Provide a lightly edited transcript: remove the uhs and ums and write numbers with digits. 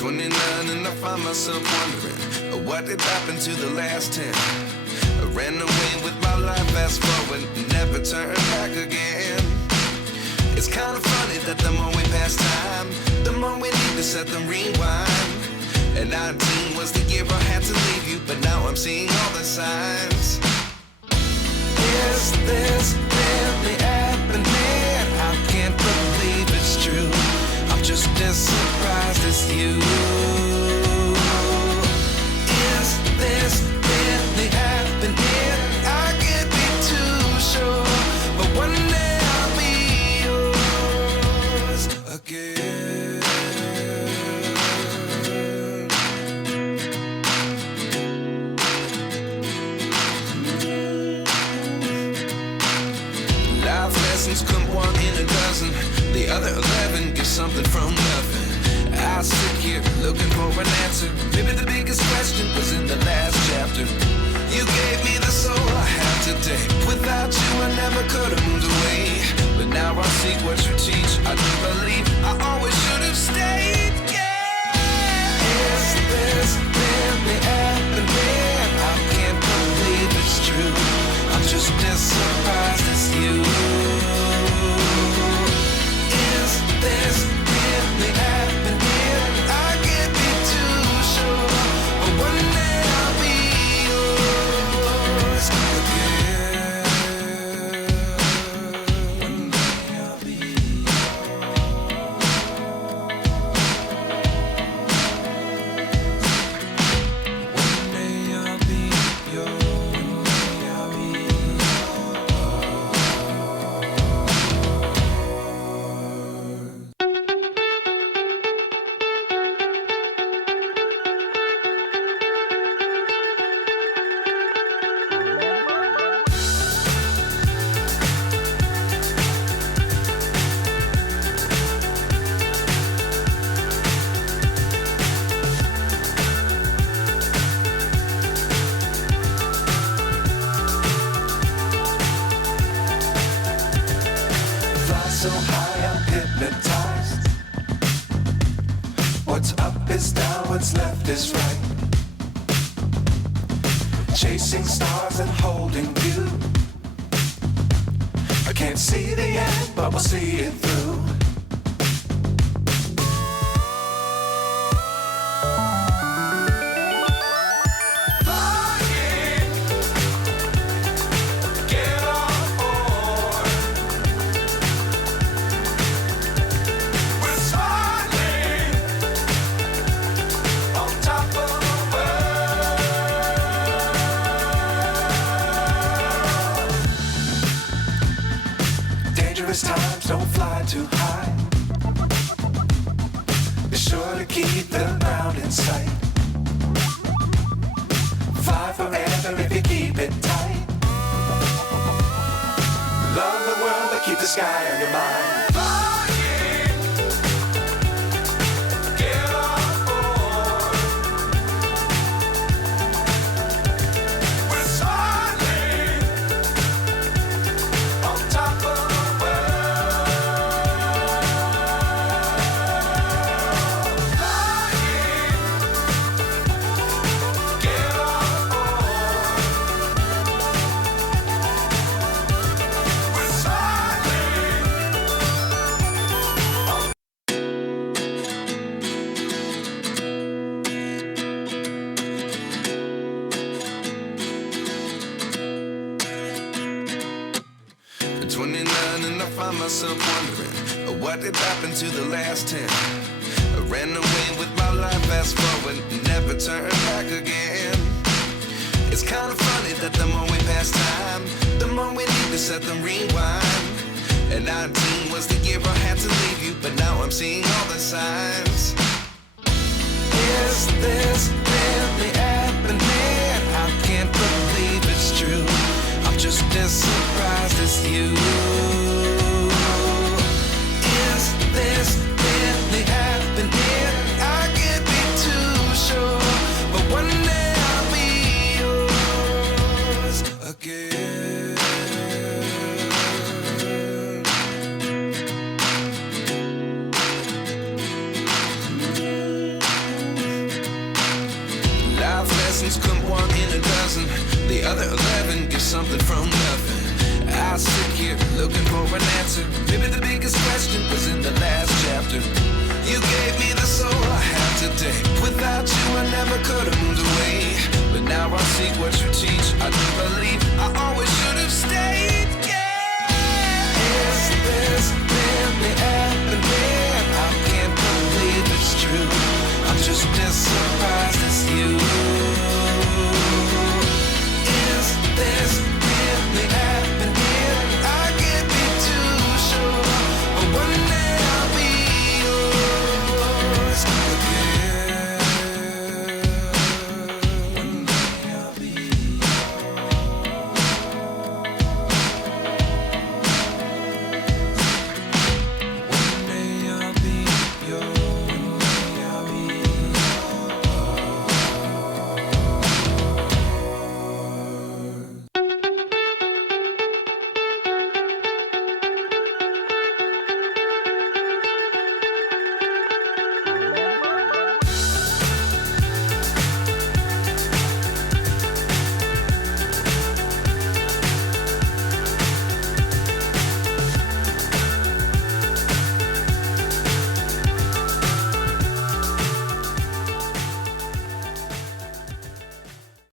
29 and I find myself wondering what did happen to the last 10. I ran away with my life, fast forward, never turn back again. It's kind of funny that the more we pass time, the more we need to set them rewind. And 19 was the year I had to leave you, but now I'm seeing all the signs. Is this really happening? I can't believe it's true. I'm just as surprised as you. Is this really happening? I can't be too sure, but one day I'll be yours again. Life lessons come one in a dozen. The other 11 get something from nothing. I sit here looking for an answer. Maybe the biggest question was in the last chapter. You gave me the soul I have today. Without you I never could have moved away. But now I see what you teach. I do believe I always should have stayed. Yeah. Is this really happening? I can't believe it's true. I'm just as surprised as you. Is this really happening? I can't be too sure, but one day I'll be yours again. One day I'll be yours. One day I'll be yours. One day I'll be yours. Fly so high, I'm hypnotized. What's up is down, what's left is right. Chasing stars and holding you. I can't see the end, but we'll see it through. Flying, get on board. We're smiling on top of the world. Dangerous times, don't fly too high. Be sure to keep the ground in sight. Fly forever if you keep it tight. Love the world, but keep the sky on your mind. Flying, get on board. We're smiling on top of the world. Flying, get on board. We're smiling on. 29 and I find myself wondering what did happen to the last 10. I ran away with my life, fast forward, never turn back again. It's kind of funny that the more we pass time, the more we need to set them rewind. And 19 was the year I had to leave you, but now I'm seeing all the signs. Is this really happening? I can't believe it's true. I'm just as surprised as you. Is this really happening? I can't be too sure, but one day I'll be yours again. things come one in a dozen. The other 11 get something from nothing. I sit here looking for an answer. Maybe the biggest question was in the last chapter. You gave me the soul I have today. Without you I never could have moved away. But now I see what you teach. I do believe I always should have stayed. Yeah. Is this really happening? I can't believe it's true. I'm just as surprised as you.